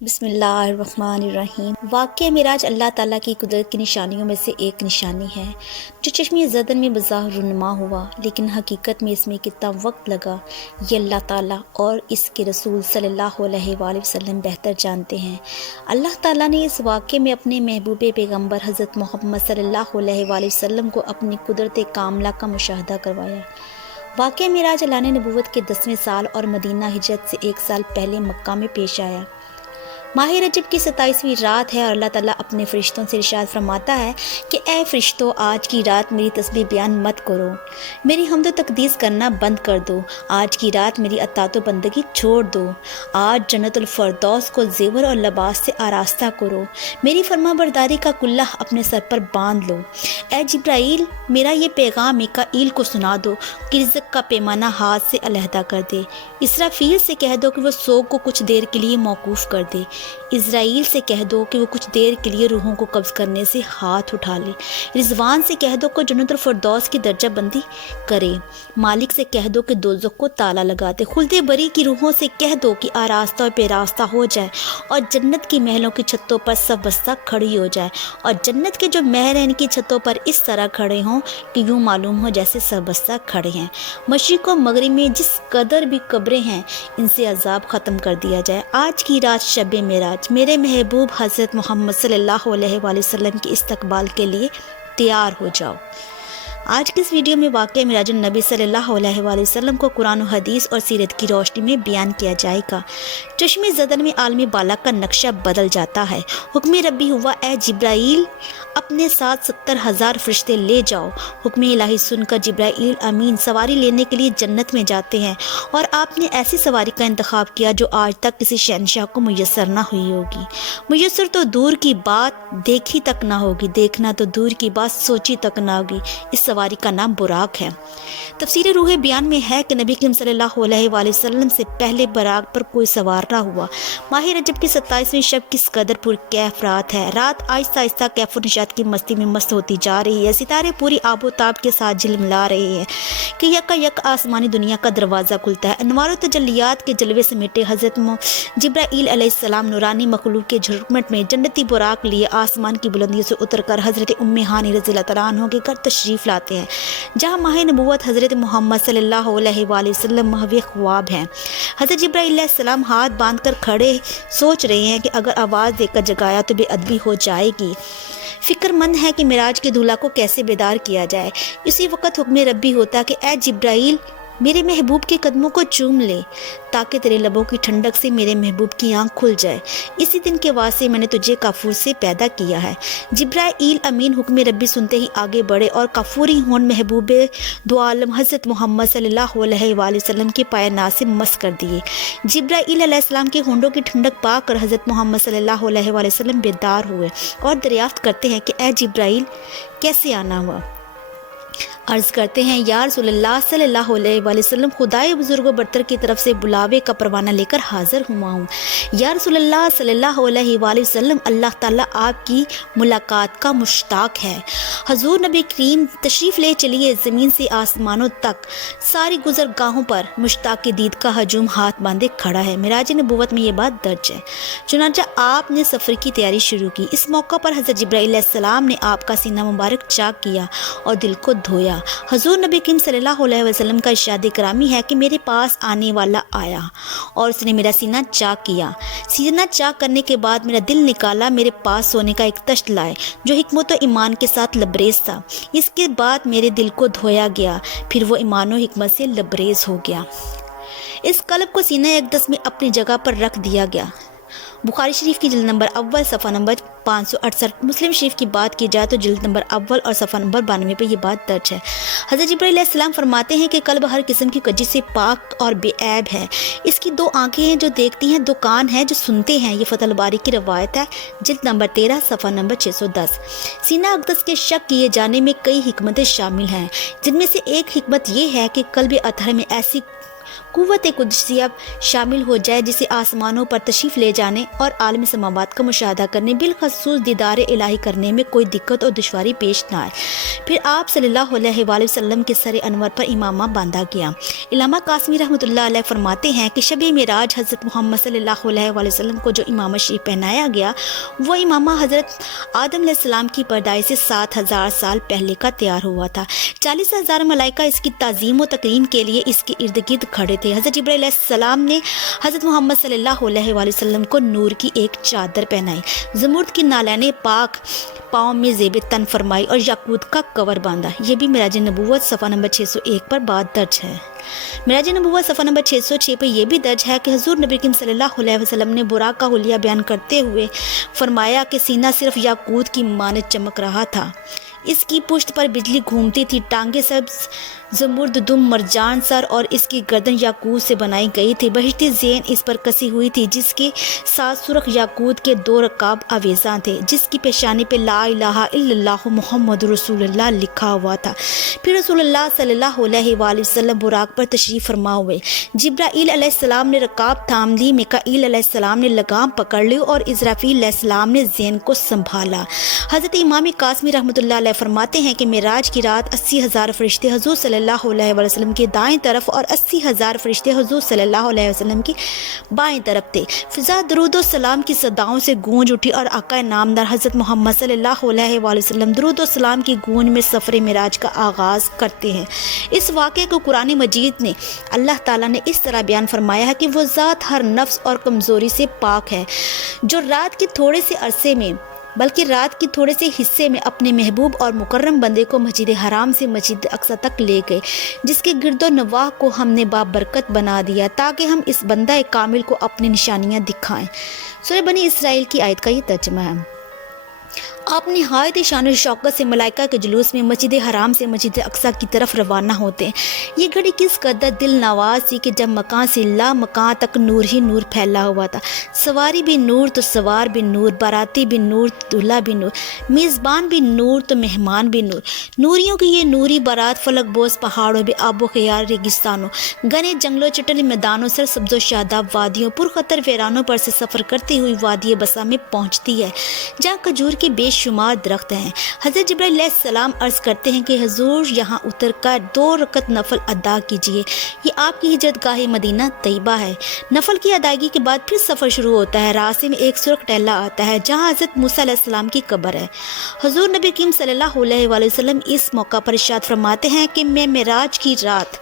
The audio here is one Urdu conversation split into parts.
بسم اللہ الرحمن الرحیم۔ واقعہ معراج اللہ تعالیٰ کی قدرت کی نشانیوں میں سے ایک نشانی ہے جو چشم زدن میں بظاہر رونما ہوا، لیکن حقیقت میں اس میں کتنا وقت لگا یہ اللہ تعالیٰ اور اس کے رسول صلی اللہ علیہ وآلہ وسلم بہتر جانتے ہیں۔ اللہ تعالیٰ نے اس واقعے میں اپنے محبوب پیغمبر حضرت محمد صلی اللہ علیہ وآلہ وسلم کو اپنی قدرت کاملہ کا مشاہدہ کروایا۔ واقعہ معراج اعلان نبوت کے 10ویں سال اور مدینہ ہجرت سے 1 سال پہلے مکہ میں پیش آیا۔ ماہ رجب کی 27ویں رات ہے اور اللہ تعالیٰ اپنے فرشتوں سے ارشاد فرماتا ہے کہ اے فرشتوں، آج کی رات میری تسبیح بیان مت کرو، میری حمد و تقدیس کرنا بند کر دو، آج کی رات میری اطاعت و بندگی چھوڑ دو، آج جنت الفردوس کو زیور اور لباس سے آراستہ کرو، میری فرما برداری کا کلہ اپنے سر پر باندھ لو۔ اے جبرائیل، میرا یہ پیغام میکائیل کو سنا دو کہ رزق کا پیمانہ ہاتھ سے علیحدہ کر دے۔ اسرافیل سے کہہ دو کہ وہ سوگ کو کچھ دیر کے لیے موقوف کر دے۔ اسرائیل سے کہہ دو کہ وہ کچھ دیر کے لیے روحوں کو قبض کرنے سے ہاتھ اٹھا لے۔ رضوان سے کہہ دو کہ جنت الفردوس کی درجہ بندی کرے۔ مالک سے کہہ دو کہ دوزخ کو تالا لگا دے۔ خلد بری کی روحوں سے کہہ دو کہ آراستہ اور پیراستہ ہو جائے اور جنت کی محلوں کی چھتوں پر سب بستہ کھڑی ہو جائے، اور جنت کے جو محل ہیں ان کی چھتوں پر اس طرح کھڑے ہوں کہ یوں معلوم ہو جیسے سب بستہ کھڑے ہیں۔ مشرق و مغرب میں جس قدر بھی قبریں ہیں ان سے عذاب ختم کر دیا جائے۔ آج کی رات شب معراج، میرے محبوب حضرت محمد صلی اللہ علیہ وآلہ وسلم کے استقبال کے لیے تیار ہو جاؤ۔ آج کی اس ویڈیو میں واقعہ معراج النبی صلی اللہ علیہ وآلہ وسلم کو قرآن و حدیث اور سیرت کی روشنی میں بیان کیا جائے گا۔ چشم زدن میں عالم بالا کا نقشہ بدل جاتا ہے۔ حکم ربی ہوا، اے جبرائیل، اپنے ساتھ 70,000 فرشتے لے جاؤ۔ حکم الہی سن کر جبرائیل امین سواری لینے کے لیے جنت میں جاتے ہیں، اور آپ نے ایسی سواری کا انتخاب کیا جو آج تک کسی شہنشاہ کو میسر نہ ہوئی ہوگی۔ میسر تو دور کی بات، دیکھی تک نہ ہوگی، دیکھنا تو دور کی بات، سوچی تک نہ ہوگی۔ اس سواری کا نام براق ہے۔ تفسیر روح بیان میں ہے کہ نبی کریم صلی اللہ علیہ وآلہ وسلم سے پہلے براق پر کوئی سوار نہ ہوا۔ ماہ رجب کی 27ویں شب کس قدر پرکیف رات ہے۔ رات آہستہ آہستہ کیف و نشاط کی مستی میں مست ہوتی جا رہی ہے۔ ستارے پوری آب و تاب کے ساتھ جھلملا رہے ہیں کہ یکا یک آسمانی دنیا کا دروازہ کھلتا ہے۔ انوار و تجلیات کے جلوے سمیٹے حضرت جبرائیل علیہ السلام نورانی مخلوق کے جھرمٹ میں جنتی براق لیے آسمان کی بلندیوں سے اتر کر حضرت ام ہانی رضی اللہ تعالیٰ عنہ کے گھر تشریف لاتے ہیں، جہاں ماہ نبوت حضرت محمد صلی اللہ علیہ وآلہ وسلم محو خواب ہیں۔ حضرت جبرائیل علیہ السلام ہاتھ باندھ کر کھڑے سوچ رہے ہیں کہ اگر آواز دے کر جگایا تو بے ادبی ہو جائے گی۔ فکر مند ہے کہ معراج کے دولہا کو کیسے بیدار کیا جائے۔ اسی وقت حکم ربی ہوتا کہ اے جبرائیل، میرے محبوب کے قدموں کو چوم لے تاکہ تیرے لبوں کی ٹھنڈک سے میرے محبوب کی آنکھ کھل جائے۔ اسی دن کے واسطے میں نے تجھے کافور سے پیدا کیا ہے۔ جبرائیل امین حکم ربی سنتے ہی آگے بڑھے اور کافوری ہون محبوب دو عالم حضرت محمد صلی اللہ علیہ وآلہ وسلم کے پائے ناز سے مس کر دیے۔ جبرائیل علیہ السلام کے ہونڈوں کی ٹھنڈک پا کر حضرت محمد صلی اللہ علیہ وآلہ وسلم بیدار ہوئے اور دریافت کرتے ہیں کہ اے جبرائیل، کیسے آنا ہوا؟ عرض کرتے ہیں، یا رسول اللہ صلی اللہ علیہ وآلہ وسلم، خدائے بزرگ و برتر کی طرف سے بلاوے کا پروانہ لے کر حاضر ہوا ہوں۔ یا رسول اللہ صلی اللہ علیہ وآلہ وسلم، اللہ تعالیٰ آپ کی ملاقات کا مشتاق ہے۔ حضور نبی کریم تشریف لے چلیے، زمین سے آسمانوں تک ساری گزرگاہوں پر مشتاق دید کا ہجوم ہاتھ باندھے کھڑا ہے۔ معراج نبوت میں یہ بات درج ہے۔ چنانچہ آپ نے سفر کی تیاری شروع کی۔ اس موقع پر حضرت جبرائیل علیہ السلام نے آپ کا سینہ مبارک چاک کیا اور دل کو دھویا۔ حضور نبی کریم صلی اللہ علیہ وسلم کا ارشاد کرامی ہے کہ میرے پاس آنے والا آیا اور اس نے میرا سینہ چاک کیا۔ سینہ چاک کرنے کے بعد میرا دل نکالا، میرے پاس سونے کا ایک تشت لائے جو حکمت و ایمان کے ساتھ لبریز تھا۔ اس کے بعد میرے دل کو دھویا گیا، پھر وہ ایمان و حکمت سے لبریز ہو گیا۔ اس قلب کو سینہ اقدس میں اپنی جگہ پر رکھ دیا گیا۔ بخاری شریف کی جلد نمبر اول صفحہ نمبر 568، مسلم شریف کی بات کی جائے تو جلد نمبر اول اور صفحہ نمبر 92 پہ یہ بات درج ہے۔ حضرت جبرائیل علیہ السلام فرماتے ہیں کہ قلب ہر قسم کی کجی سے پاک اور بے عیب ہے۔ اس کی 2 آنکھیں ہیں جو دیکھتی ہیں، 2 کان ہیں جو سنتے ہیں۔ یہ فتح الباری کی روایت ہے، جلد نمبر 13 صفحہ نمبر 610۔ سینہ اقدس کے شک کیے جانے میں کئی حکمتیں شامل ہیں، جن میں سے ایک حکمت یہ ہے کہ قلب اطہر میں ایسی قوت قدسیہ شامل ہو جائے جسے آسمانوں پر تشریف لے جانے اور عالم سماوات کا مشاہدہ کرنے بالخصوص دیدار الہی کرنے میں کوئی دقت اور دشواری پیش نہ آئے۔ پھر آپ صلی اللہ علیہ وآلہ وسلم کے سر انور پر امامہ باندھا گیا۔ علامہ قاسمی رحمۃ اللہ علیہ فرماتے ہیں کہ شب معراج حضرت محمد صلی اللہ علیہ وآلہ وسلم کو جو امامہ شریف پہنایا گیا وہ امامہ حضرت آدم علیہ السلام کی پیدائش سے 7000 سال پہلے کا تیار ہوا تھا۔ 40,000 ملائکہ اس کی تعظیم و تکریم کے لیے اس کے ارد گرد کھڑے تھے۔ حضرت جبرائیل علیہ السلام نے حضرت محمد صلی اللہ علیہ وآلہ وسلم کو نور کی ایک چادر پہنائی، زمرد کی نالین پاک پاؤں میں زیب تن فرمائی اور یاقوت کا کور باندھا۔ یہ بھی معراج نبوت صفحہ نمبر 601 پر بات درج ہے۔ معراج نبوت صفحہ نمبر 606 پر یہ بھی درج ہے کہ حضور نبی کریم صلی اللہ علیہ وسلم نے براق کا حلیہ بیان کرتے ہوئے فرمایا کہ سینہ صرف یاقوت کی مانند چمک رہا تھا، اس کی پشت پر بجلی گھومتی تھی، ٹانگیں سبز زمرد دم مرجان سر اور اس کی گردن یاقوت سے بنائی گئی تھی، بہشتی زین اس پر کسی ہوئی تھی جس کے ساتھ سرخ یاقوت کے 2 رکاب آویزاں تھے، جس کی پیشانی پہ لا الہ الا اللہ محمد رسول اللہ لکھا ہوا تھا۔ پھر رسول اللہ صلی اللہ علیہ وآلہ وسلم براق پر تشریف فرما ہوئے، جبرائیل علیہ السلام نے رکاب تھام لی، میکائیل علیہ السلام نے لگام پکڑ لی اور اسرافیل علیہ السلام نے زین کو سنبھالا۔ حضرت امام قاسمی رحمۃ اللہ علیہ فرماتے ہیں کہ معراج کی رات 80,000 فرشتے حضور صلی اللہ علیہ وسلم کے دائیں طرف اور 80,000 فرشتے حضور صلی اللہ علیہ وسلم کی بائیں طرف تھے۔ فضا درود و سلام کی صداؤں سے گونج اٹھی اور آقا نامدار حضرت محمد صلی اللہ علیہ وآلہ وسلم درود و سلام کی گونج میں سفر معراج کا آغاز کرتے ہیں۔ اس واقعے کو قرآن مجید نے اللہ تعالیٰ نے اس طرح بیان فرمایا ہے کہ وہ ذات ہر نفس اور کمزوری سے پاک ہے، جو رات کے تھوڑے سے عرصے میں بلکہ رات کی تھوڑے سے حصے میں اپنے محبوب اور مکرم بندے کو مسجد حرام سے مسجد اقصی تک لے گئے، جس کے گرد و نواح کو ہم نے بابرکت بنا دیا تاکہ ہم اس بندہ کامل کو اپنی نشانیاں دکھائیں۔ سورہ بنی اسرائیل کی آیت کا یہ ترجمہ ہے۔ آپ نہایت شان و شوکت سے ملائکہ کے جلوس میں مسجد حرام سے مسجد اقصی کی طرف روانہ ہوتے ہیں۔ یہ گھڑی کس قدر دل نواز تھی کہ جب مکان سے لا مکان تک نور ہی نور پھیلا ہوا تھا، سواری بھی نور تو سوار بھی نور، باراتی بھی نور تو دلہا بھی نور، میزبان بھی نور تو مہمان بھی نور۔ نوریوں کی یہ نوری بارات فلک بوس پہاڑوں بے آب و خیار ریگستانوں، گھنے جنگلوں، چٹل میدانوں، سر سبز و شاداب وادیوں، پرخطر ویرانوں پر سے سفر کرتی ہوئی وادی بسا میں پہنچتی ہے، جہاں کھجور کے بے شمار درخت ہیں۔ حضرت جبرائیل علیہ السلام عرض کرتے ہیں کہ حضور یہاں اتر کر 2 رکعت نفل ادا کیجیے، یہ آپ کی ہجرت گاہ مدینہ طیبہ ہے۔ نفل کی ادائیگی کے بعد پھر سفر شروع ہوتا ہے۔ راستے میں ایک سرخ ٹہلا آتا ہے جہاں حضرت موسیٰ علیہ السلام کی قبر ہے۔ حضور نبی کریم صلی اللہ علیہ وآلہ وسلم اس موقع پر ارشاد فرماتے ہیں کہ میں معراج کی رات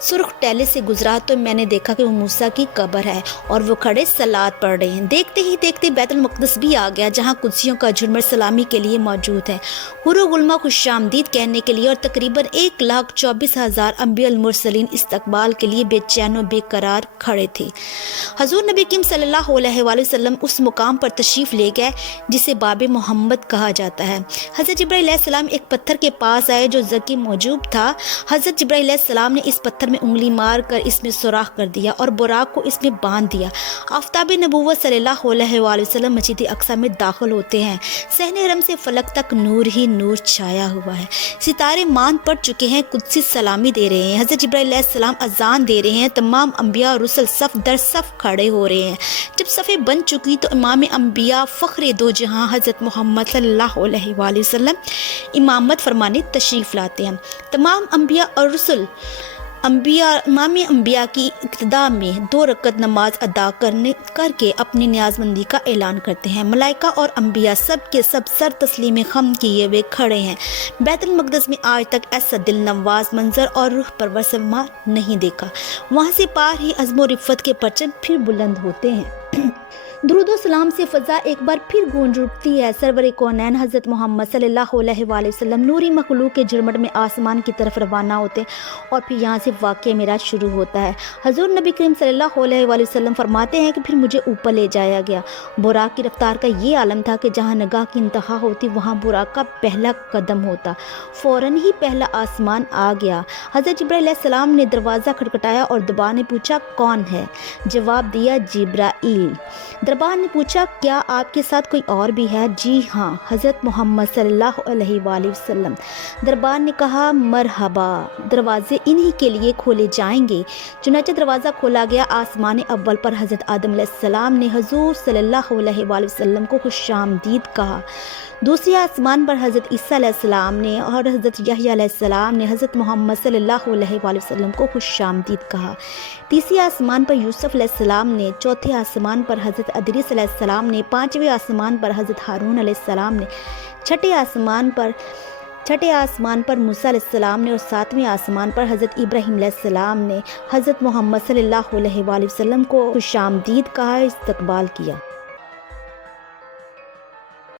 سرخ ٹہلے سے گزرا تو میں نے دیکھا کہ وہ موسیٰ کی قبر ہے اور وہ کھڑے صلات پڑھ رہے ہیں۔ دیکھتے ہی دیکھتے بیت المقدس بھی آ گیا جہاں قدسیوں کا جھرمٹ سلامی کے لیے موجود ہے، حور و غلماں خوش آمدید کہنے کے لیے، اور تقریباً 1,24,000 انبیاء المرسلین استقبال کے لیے بے چین و بے قرار کھڑے تھے۔ حضور نبی کریم صلی اللہ علیہ وآلہ وسلم اس مقام پر تشریف لے گئے جسے باب محمد کہا جاتا ہے۔ حضرت جبرائیل علیہ السلام ایک پتھر کے پاس آئے جو زکی موجود تھا۔ حضرت جبرائیل علیہ السلام نے اس پتھر میں انگلی مار کر اس میں سوراخ کر دیا اور براق کو اس میں باندھ دیا۔ آفتاب نبوت صلی اللہ علیہ وآلہ وسلم مسجد اقصی میں داخل ہوتے ہیں۔ صحن حرم سے فلک تک نور ہی نور چھایا ہوا ہے، ستارے مان پڑ چکے ہیں، قدسی سلامی دے رہے ہیں۔ حضرت جبرائیل علیہ السلام اذان دے رہے ہیں، تمام انبیاء اور رسل صف در صف کھڑے ہو رہے ہیں۔ جب صفیں بن چکی تو امام انبیاء فخر دو جہاں حضرت محمد صلی اللہ علیہ وآلہ وسلم امامت فرمانے تشریف لاتے ہیں۔ تمام انبیاء اور رسل امام انبیاء کی ابتدا میں 2 رکعت نماز ادا کر کے اپنی نیاز مندی کا اعلان کرتے ہیں۔ ملائکہ اور انبیاء سب کے سب سر تسلیم خم کیے ہوئے کھڑے ہیں۔ بیت المقدس میں آج تک ایسا دل نواز منظر اور روح پرور سما نہیں دیکھا۔ وہاں سے پار ہی عزم و رفت کے پرچم پھر بلند ہوتے ہیں۔ درود و سلام سے فضا ایک بار پھر گونج اٹھتی ہے۔ سرور کونین حضرت محمد صلی اللہ علیہ وآلہ وسلم نوری مخلوق کے جھرمٹ میں آسمان کی طرف روانہ ہوتے اور پھر یہاں سے واقعہ معراج شروع ہوتا ہے۔ حضور نبی کریم صلی اللہ علیہ وآلہ وسلم فرماتے ہیں کہ پھر مجھے اوپر لے جایا گیا۔ براق کی رفتار کا یہ عالم تھا کہ جہاں نگاہ کی انتہا ہوتی وہاں براق کا پہلا قدم ہوتا، فوراً ہی پہلا آسمان آ گیا۔ حضرت جبرائیل علیہ السلام نے دروازہ کھٹکھٹایا اور دبا نے پوچھا کون ہے؟ جواب دیا جبرائیل۔ دربار نے پوچھا کیا آپ کے ساتھ کوئی اور بھی ہے؟ جی ہاں، حضرت محمد صلی اللہ علیہ وآلہ وسلم۔ دربار نے کہا مرحبا، دروازے انہی کے لیے کھولے جائیں گے۔ چنانچہ دروازہ کھولا گیا۔ آسمان اول پر حضرت آدم علیہ السلام نے حضور صلی اللہ علیہ وآلہ وسلم کو خوش آمدید کہا۔ دوسری آسمان پر حضرت عیسیٰ علیہ السلام نے اور حضرت یحییٰ علیہ السلام نے حضرت محمد صلی اللہ علیہ وآلہ وسلم کو خوش آمدید کہا۔ تیسری آسمان پر یوسف علیہ السلام نے، چوتھے آسمان پر حضرت ادریس علیہ السلام نے، پانچویں آسمان پر حضرت ہارون علیہ السلام نے، چھٹے آسمان پر موسیٰ علیہ السلام نے اور ساتویں آسمان پر حضرت ابراہیم علیہ السلام نے حضرت محمد صلی اللہ علیہ وآلہ وسلم کو خوش آمدید کہا، استقبال کیا۔